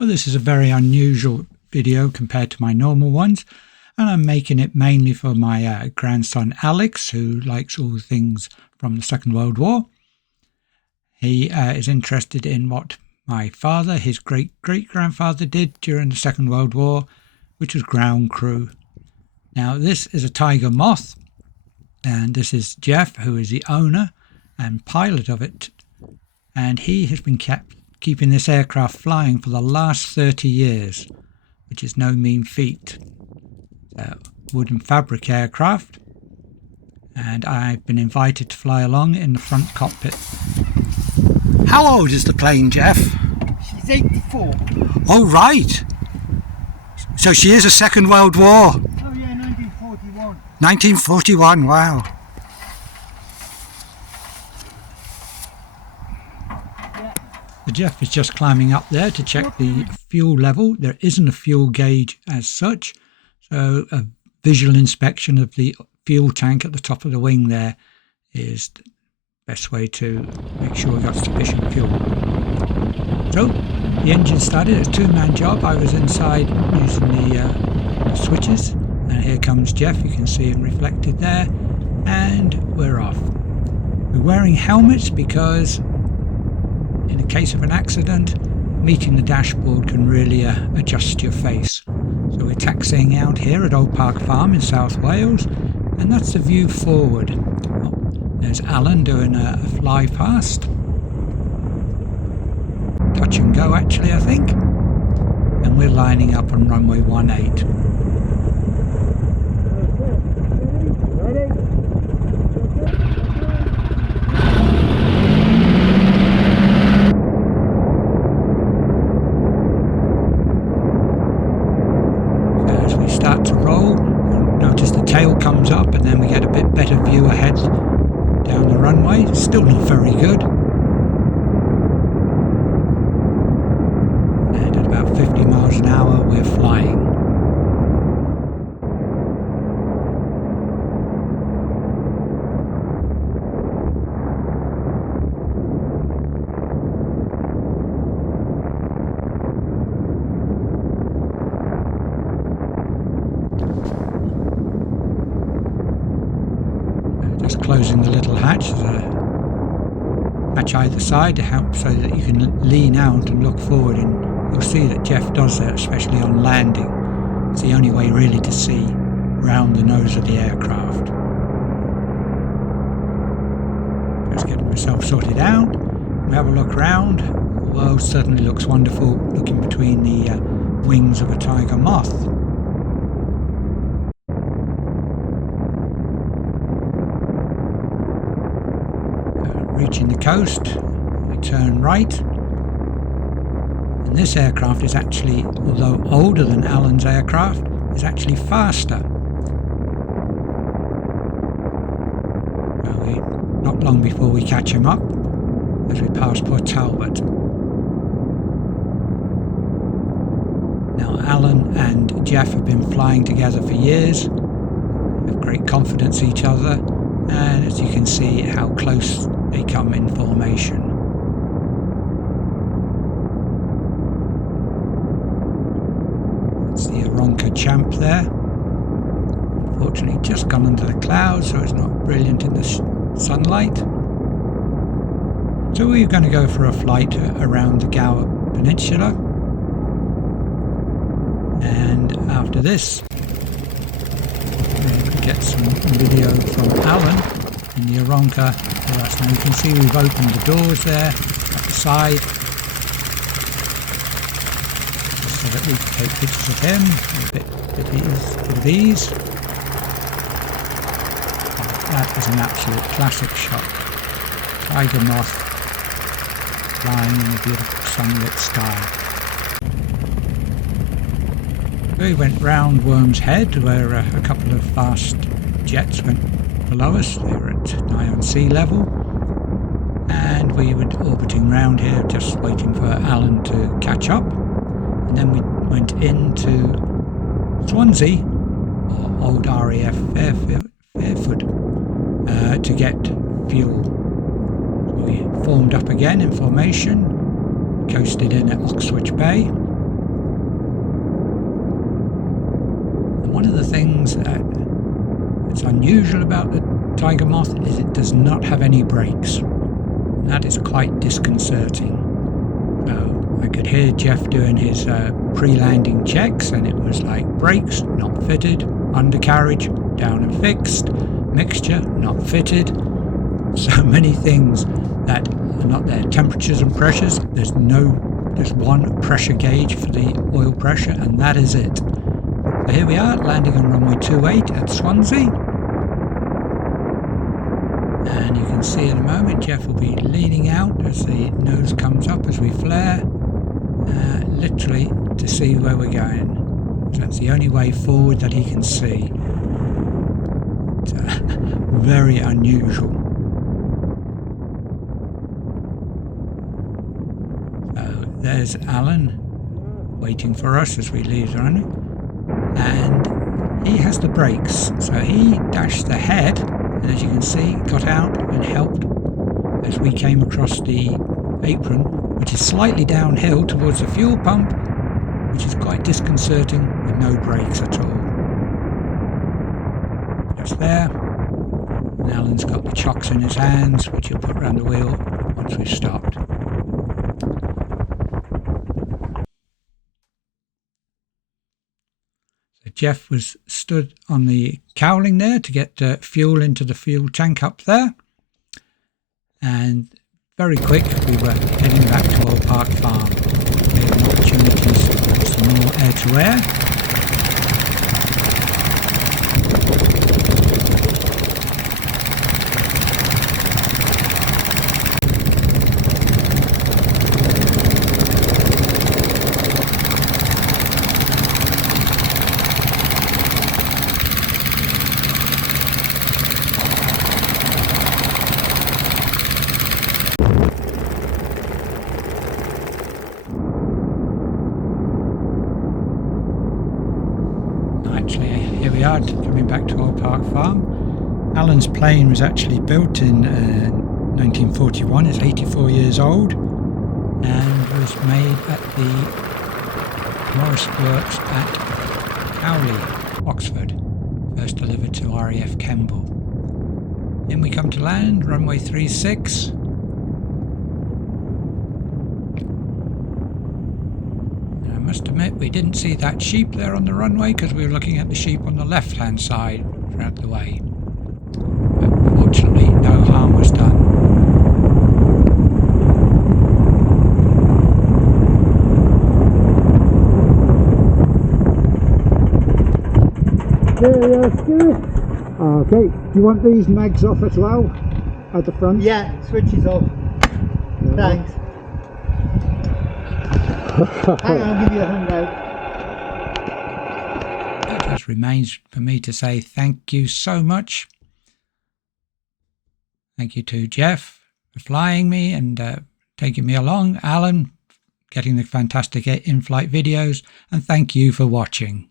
Well, this is a very unusual video compared to my normal ones, and I'm making it mainly for my grandson Alex, who likes all things from the Second World War. He is interested in what my father, his great-great-grandfather, did during the Second World War, which was ground crew. Now, this is a Tiger Moth, and this is Jeff, who is the owner and pilot of it, and he has been keeping this aircraft flying for the last 30 years, which is no mean feat. Wood and fabric aircraft, and I've been invited to fly along in the front cockpit. How old is the plane, Jeff? She's 84. Oh, right. So she is a Second World War. Oh yeah, 1941. 1941, wow. Jeff is just climbing up there to check the fuel level. There isn't a fuel gauge as such, so a visual inspection of the fuel tank at the top of the wing there is the best way to make sure we got sufficient fuel. So the engine started. It's a two-man job. I was inside using the switches, and here comes Jeff. You can see him reflected there, and we're off. We're wearing helmets because in the case of an accident, meeting the dashboard can really adjust your face. So we're taxiing out here at Old Park Farm in South Wales, and that's the view forward. Oh, there's Alan doing a fly past. Touch and go actually, I think. And we're lining up on runway 18. Start to roll, notice the tail comes up, and then we get a bit better view ahead down the runway. Still not very good, and at about 50 miles an hour we're flying. Closing the little hatch. There's a hatch either side to help so that you can lean out and look forward, and you'll see that Jeff does that, especially on landing. It's the only way really to see round the nose of the aircraft. Just getting myself sorted out. We have a look round. The world certainly looks wonderful looking between the wings of a Tiger Moth. Reaching the coast, we turn right, and this aircraft is actually, although older than Alan's aircraft, is actually faster. Not long before we catch him up as we pass Port Talbot. Now Alan and Jeff have been flying together for years, have great confidence in each other, and as you can see how close they come in formation. It's the Aeronca Champ there. Unfortunately just gone under the clouds, so it's not brilliant in the sunlight. So we're going to go for a flight around the Gower Peninsula, and after this we get some video from Alan in the Aeronca. Now you can see we've opened the doors there at the side so that we can take pictures of him with a bit of ease. That is an absolute classic shot. Tiger Moth flying in a beautiful sunlit sky. We went round Worm's Head where a couple of fast jets went below us. They were at nigh on sea level, and we were orbiting round here just waiting for Alan to catch up, and then we went into Swansea, or old RAF Fairford, to get fuel. So we formed up again in formation, coasted in at Oxwich Bay, one of the things that's unusual about the Tiger Moth is it does not have any brakes. That is quite disconcerting. So I could hear Jeff doing his pre-landing checks, and it was like brakes not fitted, undercarriage down and fixed, mixture not fitted. So many things that are not there. Temperatures and pressures, there's one pressure gauge for the oil pressure, and that is it. So here we are, landing on runway 28 at Swansea. And you can see in a moment Jeff will be leaning out as the nose comes up as we flare, literally to see where we're going. So that's the only way forward that he can see. It's very unusual. So there's Alan waiting for us as we leave the runway, and he has the brakes, so he dashed ahead, and as you can see got out and helped as we came across the apron, which is slightly downhill towards the fuel pump, which is quite disconcerting with no brakes at all. Just there, and Alan's got the chocks in his hands, which he'll put around the wheel once we've stopped. So Jeff was stood on the cowling there to get fuel into the fuel tank up there, and very quick we were heading back to Old Park Farm. We had an opportunity for some more air-to-air. Here we are coming back to Old Park Farm. Alan's plane was actually built in 1941. It's 84 years old and was made at the Morris Works at Cowley, Oxford. First delivered to RAF Kemble. Then we come to land, runway 36. I must admit we didn't see that sheep there on the runway because we were looking at the sheep on the left hand side throughout the way. But fortunately no harm was done. Okay, do you want these mags off as well at the front? Yeah, switches off. Thanks. Hang on, I'll give you a handout. It just remains for me to say thank you so much. Thank you to Jeff for flying me and taking me along, Alan getting the fantastic in-flight videos, and thank you for watching.